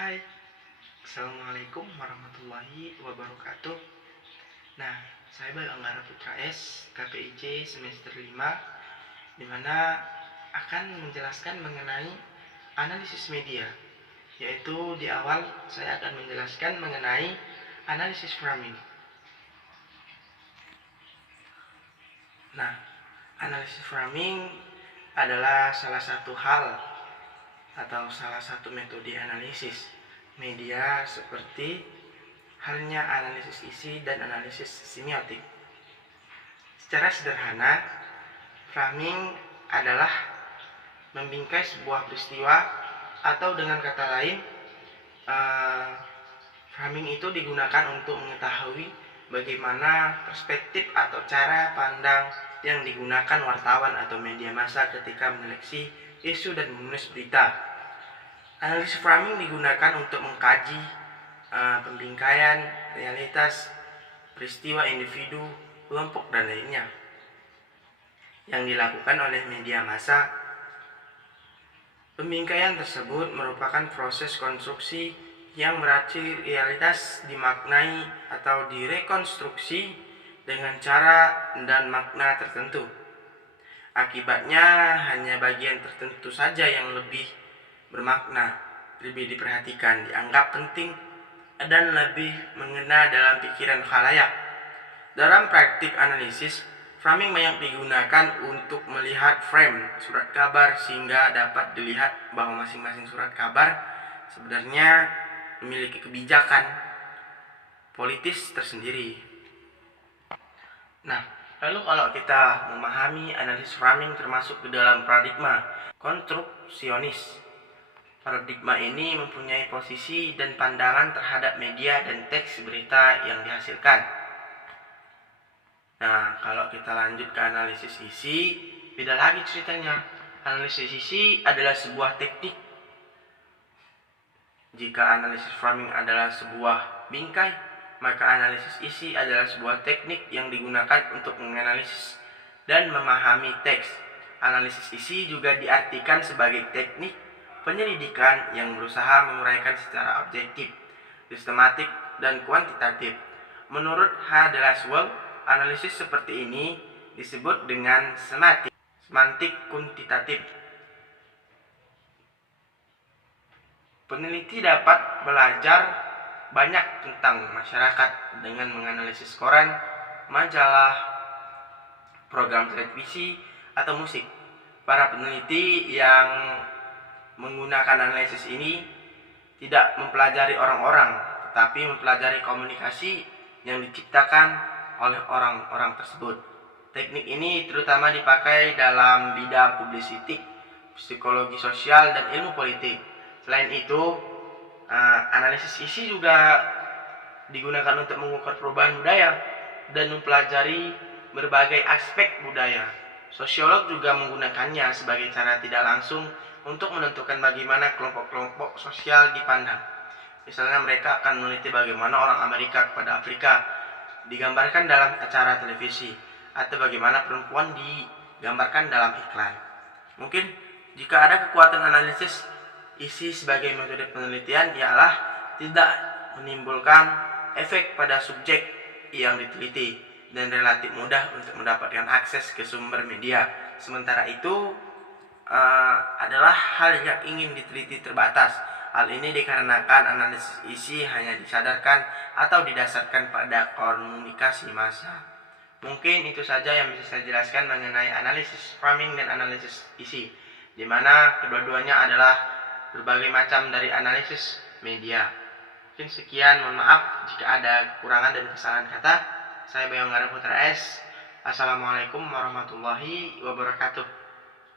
Hai, Assalamualaikum warahmatullahi wabarakatuh. Nah, saya Bayu Anggara Putra S, KPIC semester 5, di mana akan menjelaskan mengenai analisis media. Yaitu di awal saya akan menjelaskan mengenai analisis framing. Nah, analisis framing adalah salah satu hal atau salah satu metode analisis media seperti halnya analisis isi dan analisis semiotik. Secara sederhana, framing adalah membingkai sebuah peristiwa, atau dengan kata lain, framing itu digunakan untuk mengetahui bagaimana perspektif atau cara pandang yang digunakan wartawan atau media massa ketika menyeleksi isu dan menulis berita. Analisis framing digunakan untuk mengkaji pembingkaian realitas, peristiwa individu, kelompok, dan lainnya yang dilakukan oleh media massa. Pembingkaian tersebut merupakan proses konstruksi yang berarti realitas dimaknai atau direkonstruksi dengan cara dan makna tertentu. Akibatnya hanya bagian tertentu saja yang lebih bermakna, lebih diperhatikan, dianggap penting, dan lebih mengena dalam pikiran khalayak. Dalam praktik analisis, framing banyak digunakan untuk melihat frame surat kabar sehingga dapat dilihat bahwa masing-masing surat kabar sebenarnya memiliki kebijakan politis tersendiri. Nah, lalu kalau kita memahami analisis framing termasuk ke dalam paradigma konstruksionis. Paradigma ini mempunyai posisi dan pandangan terhadap media dan teks berita yang dihasilkan. Nah, kalau kita lanjut ke analisis isi, beda lagi ceritanya. Analisis isi adalah sebuah teknik. Jika analisis framing adalah sebuah bingkai, maka analisis isi adalah sebuah teknik yang digunakan untuk menganalisis dan memahami teks. Analisis isi juga diartikan sebagai teknik penyelidikan yang berusaha menguraikan secara objektif, sistematik, dan kuantitatif. Menurut H. de Lasswell, analisis seperti ini disebut dengan semantik kuantitatif. Peneliti dapat belajar banyak tentang masyarakat dengan menganalisis koran, majalah, program televisi, atau musik. Para peneliti yang menggunakan analisis ini tidak mempelajari orang-orang, tetapi mempelajari komunikasi yang diciptakan oleh orang-orang tersebut. Teknik ini terutama dipakai dalam bidang publisitik, psikologi sosial, dan ilmu politik. Selain itu, analisis isi juga digunakan untuk mengukur perubahan budaya dan mempelajari berbagai aspek budaya. Sosiolog juga menggunakannya sebagai cara tidak langsung untuk menentukan bagaimana kelompok-kelompok sosial dipandang. Misalnya mereka akan meneliti bagaimana orang Amerika kepada Afrika digambarkan dalam acara televisi, atau bagaimana perempuan digambarkan dalam iklan. Mungkin jika ada kekuatan analisis isi sebagai metode penelitian ialah tidak menimbulkan efek pada subjek yang diteliti dan relatif mudah untuk mendapatkan akses ke sumber media. Sementara itu adalah hal yang ingin diteliti terbatas. Hal ini dikarenakan analisis isi hanya disadarkan atau didasarkan pada komunikasi massa. Mungkin itu saja yang bisa saya jelaskan mengenai analisis framing dan analisis isi, di mana kedua-duanya adalah berbagai macam dari analisis media. Mungkin sekian, mohon maaf jika ada kekurangan dan kesalahan kata. Saya Bayu Anggara Putra S. Assalamualaikum warahmatullahi wabarakatuh.